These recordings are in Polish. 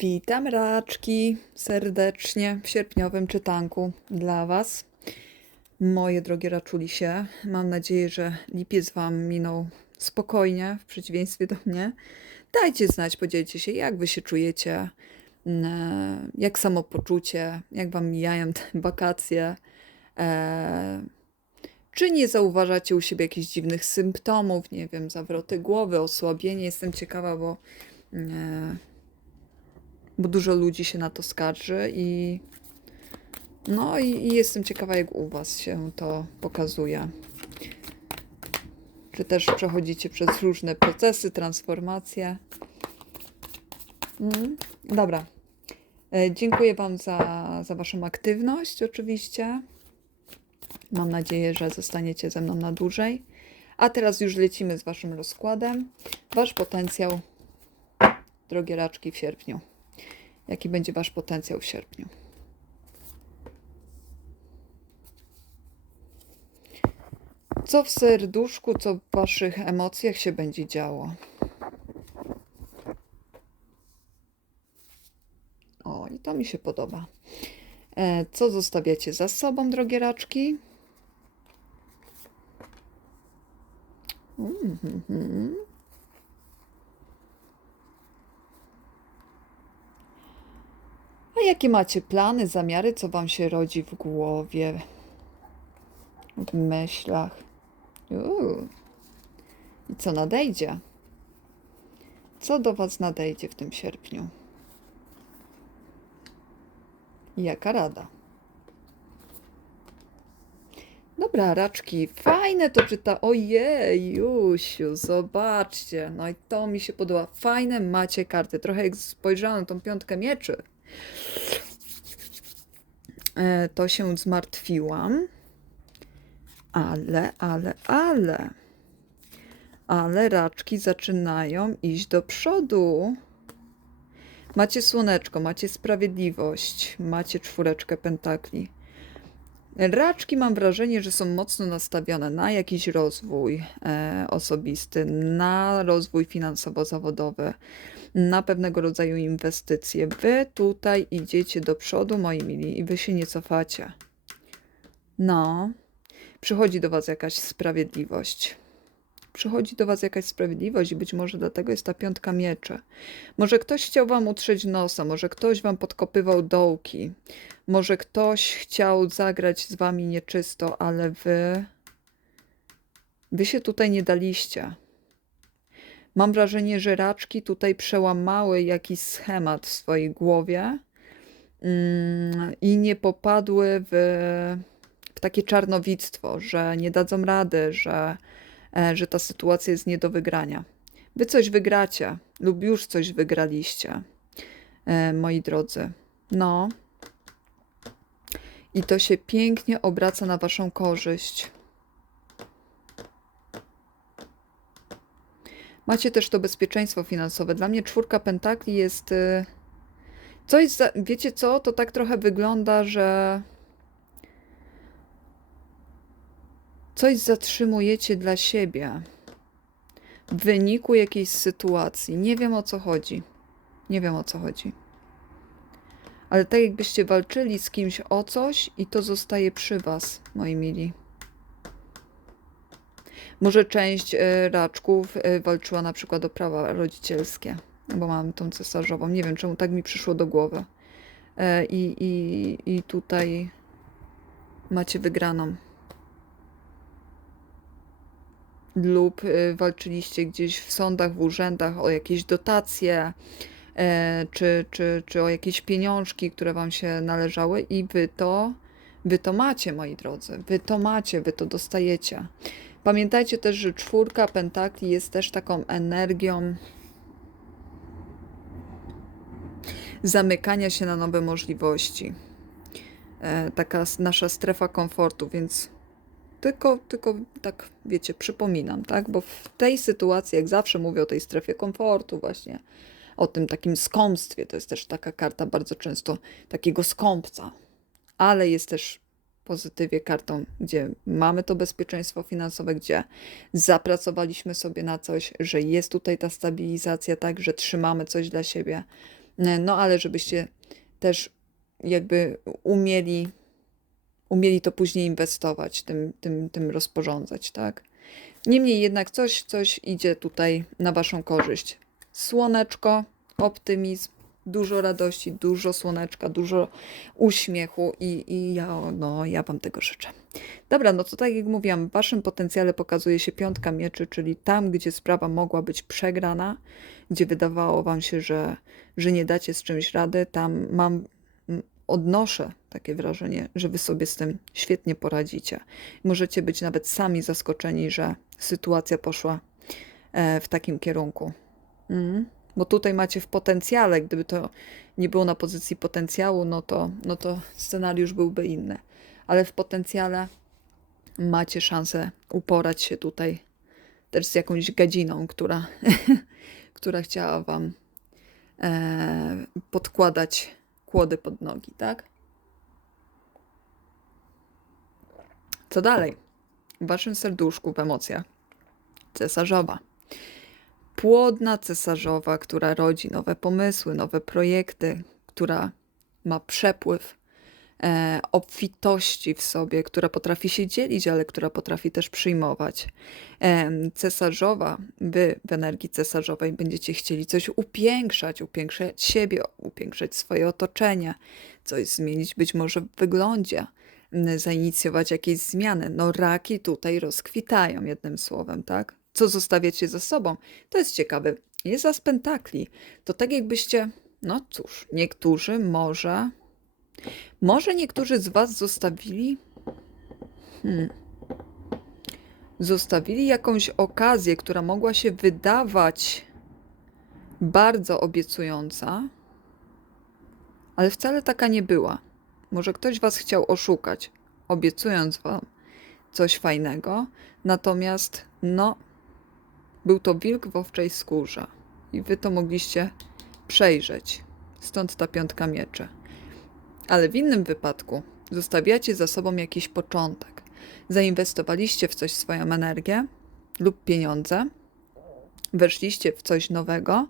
Witam raczki serdecznie w sierpniowym czytanku dla Was. Moje drogie raczulisie, mam nadzieję, że lipiec Wam minął spokojnie, w przeciwieństwie do mnie. Dajcie znać, podzielcie się, jak Wy się czujecie, mm, jak samopoczucie, jak Wam mijają te wakacje. E, czy nie zauważacie u siebie jakichś dziwnych symptomów, nie wiem, zawroty głowy, osłabienie? Jestem ciekawa, bo... Bo dużo ludzi się na to skarży i no i, i jestem ciekawa, jak u Was się to pokazuje. Czy też przechodzicie przez różne procesy, transformacje. Mm, dobra. E, Dziękuję Wam za, za Waszą aktywność, oczywiście. Mam nadzieję, że zostaniecie ze mną na dłużej. A teraz już lecimy z Waszym rozkładem. Wasz potencjał, drogie raczki, w sierpniu. Jaki będzie Wasz potencjał w sierpniu? Co w serduszku, co w Waszych emocjach się będzie działo? O, i to mi się podoba. E, co zostawiacie za sobą, drogie raczki? Mhm. Jakie macie plany, zamiary, co wam się rodzi w głowie, w myślach? I co nadejdzie? Co do was nadejdzie w tym sierpniu? Jaka rada? Dobra, raczki, fajne to czyta. Ojej, Jusiu, zobaczcie. No i to mi się podoba. Fajne macie karty. Trochę jak spojrzałam na tą piątkę mieczy, to się zmartwiłam. Ale, ale, ale. Ale raczki zaczynają iść do przodu. Macie słoneczko, macie sprawiedliwość, macie czwóreczkę pentakli. Raczki mam wrażenie, że są mocno nastawione na jakiś rozwój e, osobisty, na rozwój finansowo-zawodowy, na pewnego rodzaju inwestycje. Wy tutaj idziecie do przodu, moi mili, i wy się nie cofacie. No, przychodzi do was jakaś sprawiedliwość. Przychodzi do was jakaś sprawiedliwość i być może dlatego jest ta piątka mieczy. Może ktoś chciał wam utrzeć nosa, może ktoś wam podkopywał dołki, może ktoś chciał zagrać z wami nieczysto, ale wy. Wy się tutaj nie daliście. Mam wrażenie, że raczki tutaj przełamały jakiś schemat w swojej głowie mm, i nie popadły w, w takie czarnowictwo, że nie dadzą rady, że, e, że ta sytuacja jest nie do wygrania. Wy coś wygracie, lub już coś wygraliście, e, moi drodzy. No. I to się pięknie obraca na Waszą korzyść. Macie też to bezpieczeństwo finansowe. Dla mnie czwórka pentakli jest. y, Coś za, wiecie co? To tak trochę wygląda, że. Coś zatrzymujecie dla siebie w wyniku jakiejś sytuacji. Nie wiem o co chodzi. Nie wiem o co chodzi. Ale tak jakbyście walczyli z kimś o coś i to zostaje przy was, moi mili. Może część e, raczków e, walczyła na przykład o prawa rodzicielskie, bo mam tą cesarzową. Nie wiem, czemu tak mi przyszło do głowy. E, I, i, i tutaj macie wygraną. Lub walczyliście gdzieś w sądach, w urzędach o jakieś dotacje, czy, czy, czy o jakieś pieniążki, które wam się należały, i wy to, wy to macie, moi drodzy. Wy to macie, wy to dostajecie. Pamiętajcie też, że czwórka pentakli jest też taką energią zamykania się na nowe możliwości. E, taka nasza strefa komfortu, więc tylko, tylko tak wiecie, przypominam, tak? Bo w tej sytuacji, jak zawsze mówię o tej strefie komfortu, właśnie o tym takim skąpstwie, to jest też taka karta bardzo często takiego skąpca, ale jest też pozytywie kartą, gdzie mamy to bezpieczeństwo finansowe, gdzie zapracowaliśmy sobie na coś, że jest tutaj ta stabilizacja, tak, że trzymamy coś dla siebie. E, No ale żebyście też jakby umieli, umieli to później inwestować, tym, tym, tym rozporządzać, tak? Niemniej jednak coś, coś idzie tutaj na Waszą korzyść. Słoneczko, optymizm, dużo radości, dużo słoneczka, dużo uśmiechu i, i ja, no, ja Wam tego życzę. Dobra, no to tak jak mówiłam, w Waszym potencjale pokazuje się piątka mieczy, czyli tam, gdzie sprawa mogła być przegrana, gdzie wydawało Wam się, że, że nie dacie z czymś rady, tam mam, odnoszę takie wrażenie, że Wy sobie z tym świetnie poradzicie. Możecie być nawet sami zaskoczeni, że sytuacja poszła e, w takim kierunku. Mhm. Bo tutaj macie w potencjale, gdyby to nie było na pozycji potencjału, no to, no to scenariusz byłby inny. Ale w potencjale macie szansę uporać się tutaj też z jakąś gadziną, która, która chciała wam e, podkładać kłody pod nogi, tak? Co dalej? W waszym serduszku, w emocjach. Cesarzowa. Płodna cesarzowa, która rodzi nowe pomysły, nowe projekty, która ma przepływ e, obfitości w sobie, która potrafi się dzielić, ale która potrafi też przyjmować. Em, cesarzowa, wy w energii cesarzowej będziecie chcieli coś upiększać, upiększać siebie, upiększać swoje otoczenie, coś zmienić być może w wyglądzie, zainicjować jakieś zmiany. No raki tutaj rozkwitają, jednym słowem, tak? Co zostawiacie za sobą? To jest ciekawe. Jest za pentakli. To tak jakbyście, no cóż, niektórzy może może niektórzy z Was zostawili. Hmm, zostawili jakąś okazję, która mogła się wydawać bardzo obiecująca, ale wcale taka nie była. Może ktoś Was chciał oszukać, obiecując Wam coś fajnego, natomiast no, był to wilk w owczej skórze i Wy to mogliście przejrzeć. Stąd ta piątka mieczy. Ale w innym wypadku zostawiacie za sobą jakiś początek. Zainwestowaliście w coś swoją energię lub pieniądze, weszliście w coś nowego,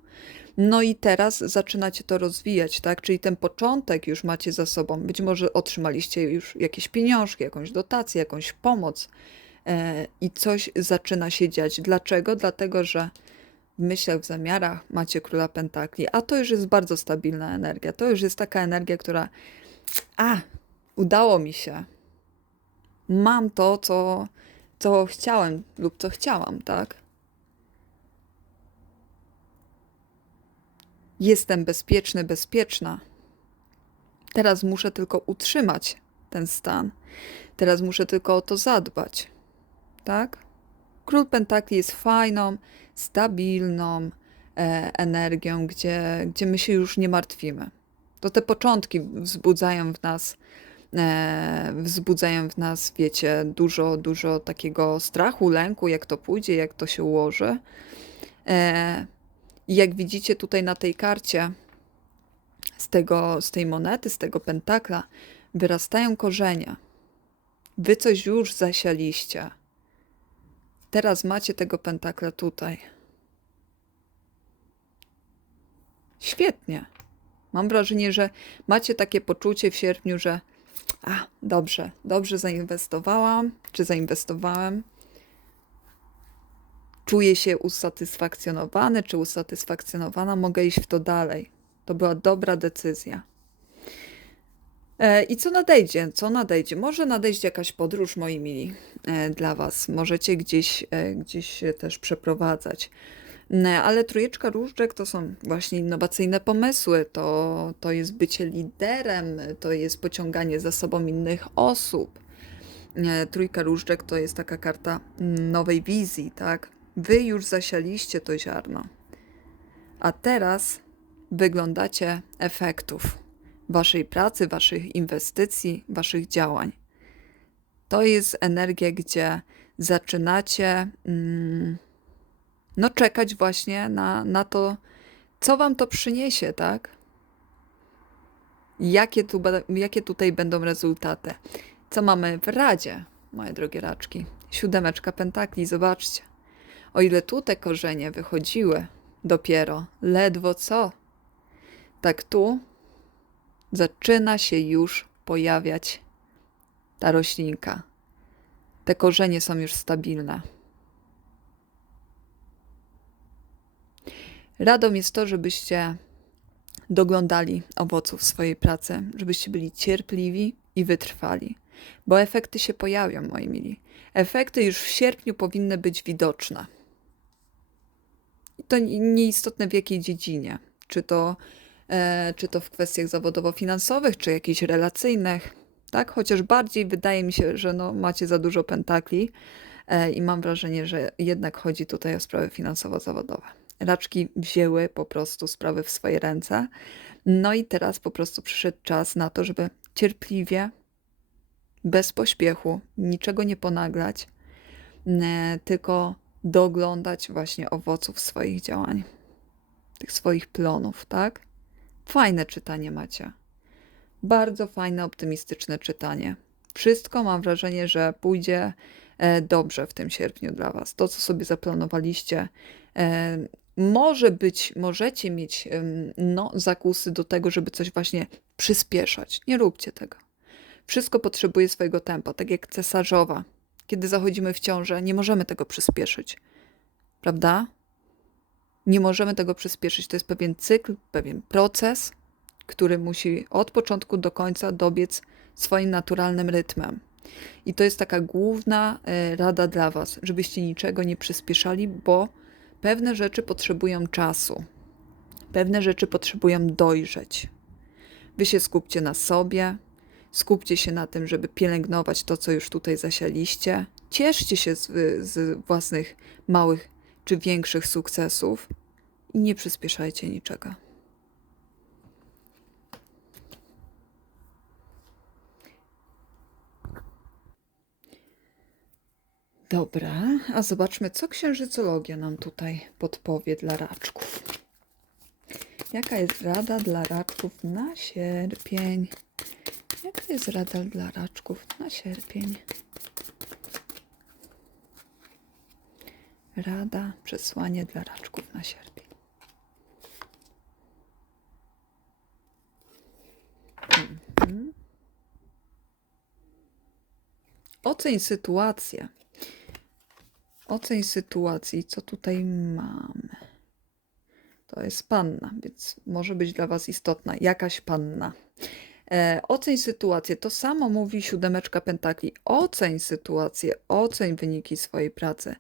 no i teraz zaczynacie to rozwijać, tak? Czyli ten początek już macie za sobą. Być może otrzymaliście już jakieś pieniążki, jakąś dotację, jakąś pomoc i coś zaczyna się dziać. Dlaczego? Dlatego, że w myślach, w zamiarach macie króla pentakli, a to już jest bardzo stabilna energia. To już jest taka energia, która a, udało mi się. Mam to, co, co chciałem lub co chciałam, tak? Jestem bezpieczny, bezpieczna. Teraz muszę tylko utrzymać ten stan. Teraz muszę tylko o to zadbać. Tak? Król Pentakli jest fajną, stabilną e, energią, gdzie, gdzie my się już nie martwimy. To te początki wzbudzają w nas, e, wzbudzają w nas, wiecie, dużo, dużo takiego strachu, lęku, jak to pójdzie, jak to się ułoży. E, I jak widzicie tutaj na tej karcie, z, tego, z tej monety, z tego pentakla, wyrastają korzenie. Wy coś już zasialiście. Teraz macie tego pentakla tutaj. Świetnie. Mam wrażenie, że macie takie poczucie w sierpniu, że a, dobrze, dobrze zainwestowałam, czy zainwestowałem. Czuję się usatysfakcjonowany, czy usatysfakcjonowana, mogę iść w to dalej. To była dobra decyzja. E, I co nadejdzie? Co nadejdzie? Może nadejść jakaś podróż, moi mili, e, dla Was. Możecie gdzieś, e, gdzieś się też przeprowadzać. Ne, Ale trójeczka różdżek to są właśnie innowacyjne pomysły, to, to jest bycie liderem, to jest pociąganie za sobą innych osób. Trójka różdżek to jest taka karta nowej wizji, tak? Wy już zasialiście to ziarno, a teraz wyglądacie efektów waszej pracy, waszych inwestycji, waszych działań. To jest energia, gdzie zaczynacie. Mm, no, czekać właśnie na, na to, co wam to przyniesie, tak? Jakie, tu, jakie tutaj będą rezultaty? Co mamy w Radzie, moje drogie raczki? Siódemeczka pentakli, zobaczcie. O ile tu te korzenie wychodziły dopiero, ledwo co, tak tu zaczyna się już pojawiać ta roślinka. Te korzenie są już stabilne. Radą jest to, żebyście doglądali owoców swojej pracy, żebyście byli cierpliwi i wytrwali, bo efekty się pojawią, moi mili. Efekty już w sierpniu powinny być widoczne. I to nieistotne w jakiej dziedzinie, czy to, czy to w kwestiach zawodowo-finansowych, czy jakichś relacyjnych, tak? Chociaż bardziej wydaje mi się, że no, macie za dużo pentakli e, i mam wrażenie, że jednak chodzi tutaj o sprawy finansowo-zawodowe. Raczki wzięły po prostu sprawy w swoje ręce. No i teraz po prostu przyszedł czas na to, żeby cierpliwie, bez pośpiechu, niczego nie ponaglać, e, tylko doglądać właśnie owoców swoich działań, tych swoich plonów, tak? Fajne czytanie macie. Bardzo fajne, optymistyczne czytanie. Wszystko mam wrażenie, że pójdzie e, dobrze w tym sierpniu dla Was. To, co sobie zaplanowaliście, e, może być, możecie mieć no, zakusy do tego, żeby coś właśnie przyspieszać. Nie róbcie tego. Wszystko potrzebuje swojego tempa, tak jak cesarzowa. Kiedy zachodzimy w ciążę, nie możemy tego przyspieszyć. Prawda? Nie możemy tego przyspieszyć. To jest pewien cykl, pewien proces, który musi od początku do końca dobiec swoim naturalnym rytmem. I to jest taka główna e, rada dla Was, żebyście niczego nie przyspieszali, bo pewne rzeczy potrzebują czasu, pewne rzeczy potrzebują dojrzeć. Wy się skupcie na sobie, skupcie się na tym, żeby pielęgnować to, co już tutaj zasialiście. Cieszcie się z, z własnych małych czy większych sukcesów i nie przyspieszajcie niczego. Dobra, a zobaczmy, co księżycologia nam tutaj podpowie dla raczków. Jaka jest rada dla raczków na sierpień? Jaka jest rada dla raczków na sierpień? Rada, przesłanie dla raczków na sierpień. Mhm. Oceń sytuację. Oceń sytuacji, co tutaj mamy. To jest panna, więc może być dla Was istotna jakaś panna. E, oceń sytuację. To samo mówi siódemeczka pentakli. Oceń sytuację, oceń wyniki swojej pracy.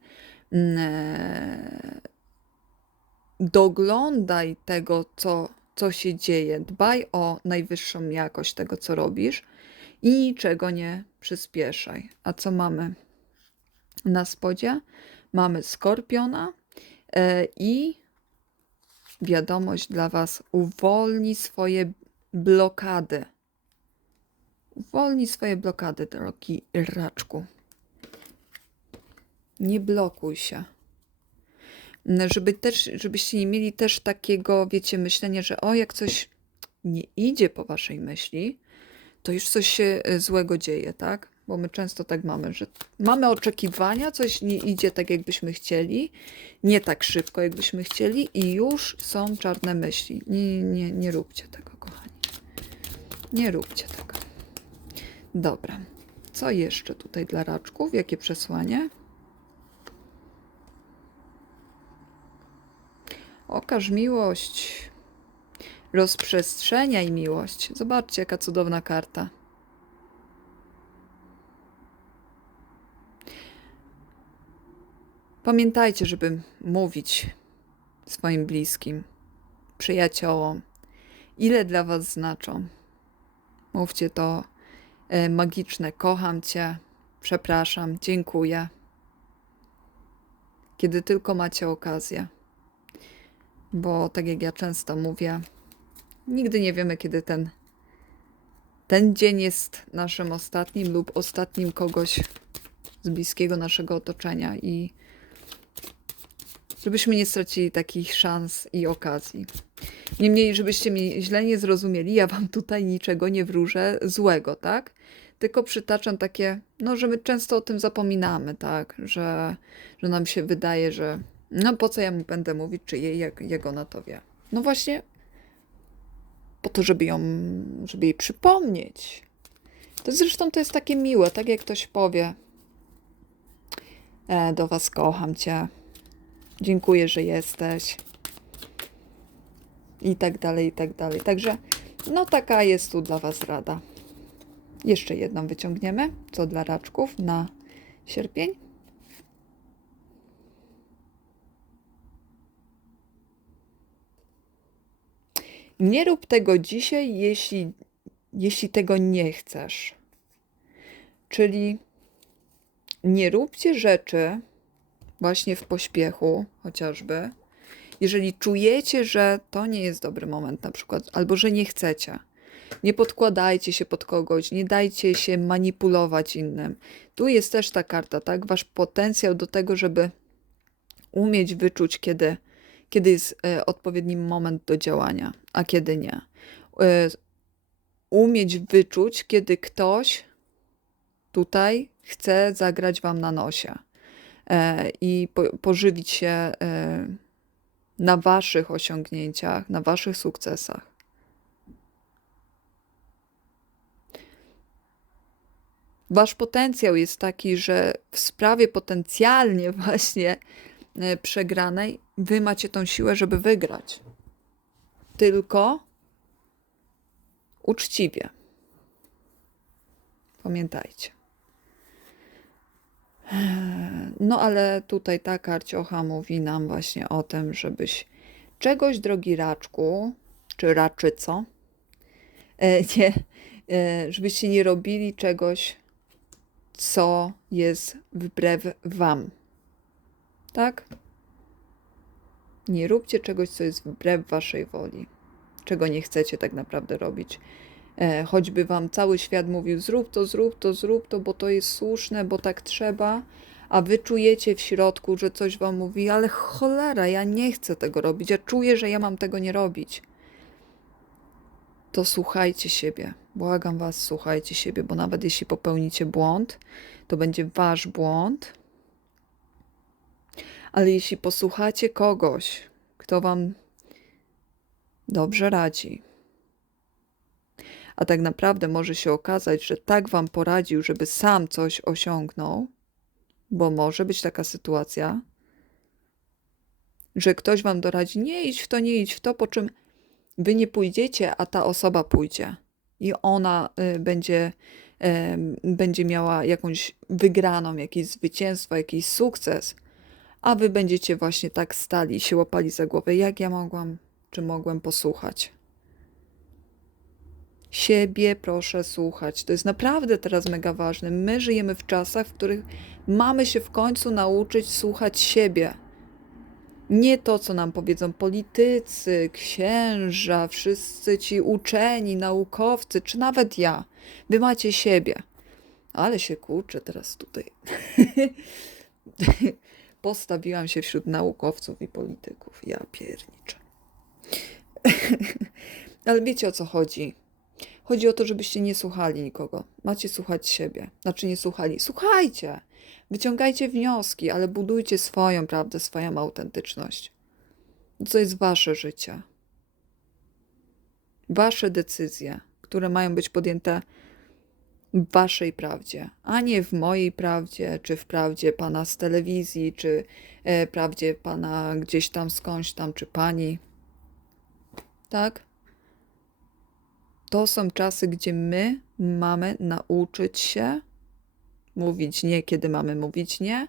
Mm, e, doglądaj tego, co, co się dzieje. Dbaj o najwyższą jakość tego, co robisz i niczego nie przyspieszaj. A co mamy na spodzie? Mamy skorpiona e, i wiadomość dla Was: uwolnij swoje blokady. Uwolnij swoje blokady, drogi raczku. Nie blokuj się. Żeby też, żebyście nie mieli też takiego, wiecie, myślenia, że o, jak coś nie idzie po waszej myśli, to już coś się e, złego dzieje, tak? Bo my często tak mamy, że mamy oczekiwania, coś nie idzie tak, jakbyśmy chcieli, nie tak szybko, jakbyśmy chcieli, i już są czarne myśli. Nie, nie, nie róbcie tego, kochani. Nie róbcie tego. Dobra. Co jeszcze tutaj dla raczków? Jakie przesłanie? Okaż miłość. Rozprzestrzeniaj miłość. Zobaczcie, jaka cudowna karta. Pamiętajcie, żeby mówić swoim bliskim, przyjaciołom, ile dla Was znaczą. Mówcie to e, magiczne: kocham Cię, przepraszam, dziękuję. Kiedy tylko macie okazję. Bo tak jak ja często mówię, nigdy nie wiemy, kiedy ten, ten dzień jest naszym ostatnim lub ostatnim kogoś z bliskiego naszego otoczenia i żebyśmy nie stracili takich szans i okazji. Niemniej, żebyście mnie źle nie zrozumieli, ja wam tutaj niczego nie wróżę złego, tak? Tylko przytaczam takie, no, że my często o tym zapominamy, tak? Że, że nam się wydaje, że no po co ja mu będę mówić, czy jej, jak, jak ona to wie. No właśnie, po to, żeby ją, żeby jej przypomnieć. To zresztą to jest takie miłe, tak jak ktoś powie e, do was kocham cię, dziękuję, że jesteś i tak dalej, i tak dalej. Także no taka jest tu dla was rada. Jeszcze jedną wyciągniemy, co dla raczków na sierpień. Nie rób tego dzisiaj, jeśli, jeśli tego nie chcesz. Czyli nie róbcie rzeczy właśnie w pośpiechu, chociażby, jeżeli czujecie, że to nie jest dobry moment, na przykład, albo że nie chcecie. Nie podkładajcie się pod kogoś, nie dajcie się manipulować innym. Tu jest też ta karta, tak? Wasz potencjał do tego, żeby umieć wyczuć, kiedy, kiedy jest e, odpowiedni moment do działania, a kiedy nie. E, umieć wyczuć, kiedy ktoś tutaj chce zagrać wam na nosie e, i po, pożywić się na waszych osiągnięciach, na waszych sukcesach. Wasz potencjał jest taki, że w sprawie potencjalnie właśnie przegranej, wy macie tą siłę, żeby wygrać. Tylko uczciwie. Pamiętajcie. No ale tutaj ta karciocha mówi nam właśnie o tym, żebyś czegoś, drogi raczku, czy raczyco, e, nie, e, żebyście nie robili czegoś, co jest wbrew wam. Tak? Nie róbcie czegoś, co jest wbrew waszej woli, czego nie chcecie tak naprawdę robić. E, choćby wam cały świat mówił: zrób to, zrób to, zrób to, bo to jest słuszne, bo tak trzeba, a wy czujecie w środku, że coś wam mówi, ale cholera, ja nie chcę tego robić, ja czuję, że ja mam tego nie robić. To słuchajcie siebie. Błagam was, słuchajcie siebie, bo nawet jeśli popełnicie błąd, to będzie wasz błąd. Ale jeśli posłuchacie kogoś, kto wam dobrze radzi, a tak naprawdę może się okazać, że tak wam poradził, żeby sam coś osiągnął, bo może być taka sytuacja, że ktoś wam doradzi, nie idź w to, nie idź w to, po czym wy nie pójdziecie, a ta osoba pójdzie. I ona y, będzie, będzie miała jakąś wygraną, jakieś zwycięstwo, jakiś sukces, a wy będziecie właśnie tak stali, się łapali za głowę, jak ja mogłam, czy mogłem posłuchać. Siebie proszę słuchać. To jest naprawdę teraz mega ważne. My żyjemy w czasach, w których mamy się w końcu nauczyć słuchać siebie. Nie to, co nam powiedzą politycy, księża, wszyscy ci uczeni, naukowcy, czy nawet ja. Wy macie siebie. Ale się kurczę teraz tutaj. Postawiłam się wśród naukowców i polityków. Ja pierniczę. Ale wiecie o co chodzi? Chodzi o to, żebyście nie słuchali nikogo. Macie słuchać siebie. Znaczy nie słuchali. Słuchajcie! Wyciągajcie wnioski, ale budujcie swoją prawdę, swoją autentyczność. Co jest wasze życie. Wasze decyzje, które mają być podjęte w waszej prawdzie, a nie w mojej prawdzie, czy w prawdzie pana z telewizji, czy e, prawdzie pana gdzieś tam skądś tam, czy pani. Tak? To są czasy, gdzie my mamy nauczyć się mówić nie, kiedy mamy mówić nie.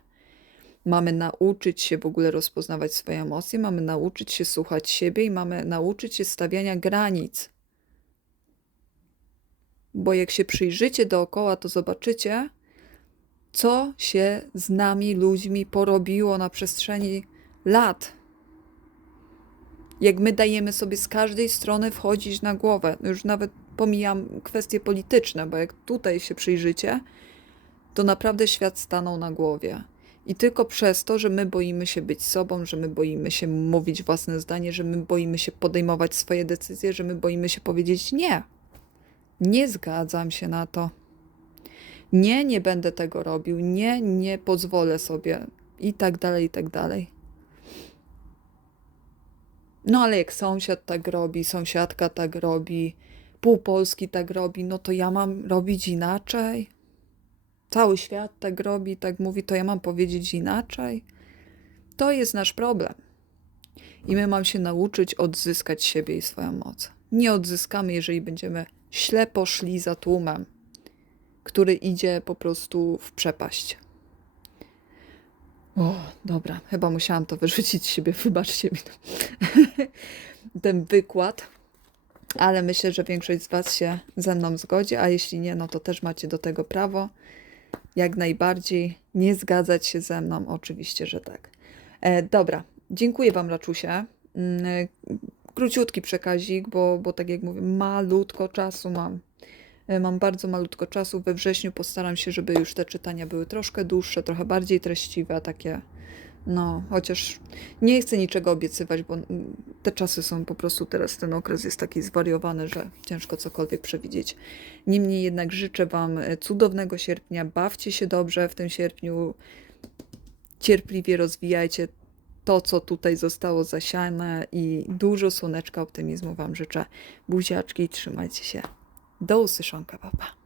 Mamy nauczyć się w ogóle rozpoznawać swoje emocje, mamy nauczyć się słuchać siebie i mamy nauczyć się stawiania granic. Bo jak się przyjrzycie dookoła, to zobaczycie, co się z nami, ludźmi, porobiło na przestrzeni lat. Jak my dajemy sobie z każdej strony wchodzić na głowę. Już nawet pomijam kwestie polityczne, bo jak tutaj się przyjrzycie, to naprawdę świat stanął na głowie. I tylko przez to, że my boimy się być sobą, że my boimy się mówić własne zdanie, że my boimy się podejmować swoje decyzje, że my boimy się powiedzieć nie. Nie zgadzam się na to. Nie, nie będę tego robił. Nie, nie pozwolę sobie. I tak dalej, i tak dalej. No ale jak sąsiad tak robi, sąsiadka tak robi, pół Polski tak robi, no to ja mam robić inaczej. Cały świat tak robi, tak mówi, to ja mam powiedzieć inaczej. To jest nasz problem. I my mamy się nauczyć odzyskać siebie i swoją moc. Nie odzyskamy, jeżeli będziemy ślepo szli za tłumem, który idzie po prostu w przepaść. O, dobra, chyba musiałam to wyrzucić z siebie, wybaczcie mi ten wykład, ale myślę, że większość z Was się ze mną zgodzi, a jeśli nie, no to też macie do tego prawo. Jak najbardziej nie zgadzać się ze mną, oczywiście, że tak. E, dobra, dziękuję Wam, Raczusie. Króciutki przekazik, bo, bo tak jak mówię, malutko czasu mam. E, Mam bardzo malutko czasu. We wrześniu postaram się, żeby już te czytania były troszkę dłuższe, trochę bardziej treściwe, takie. No, chociaż nie chcę niczego obiecywać, bo te czasy są po prostu teraz, ten okres jest taki zwariowany, że ciężko cokolwiek przewidzieć. Niemniej jednak życzę Wam e, cudownego sierpnia. Bawcie się dobrze w tym sierpniu. Cierpliwie rozwijajcie to, co tutaj zostało zasiane i dużo słoneczka optymizmu Wam życzę. Buziaczki, trzymajcie się. Do usłyszonka, papa.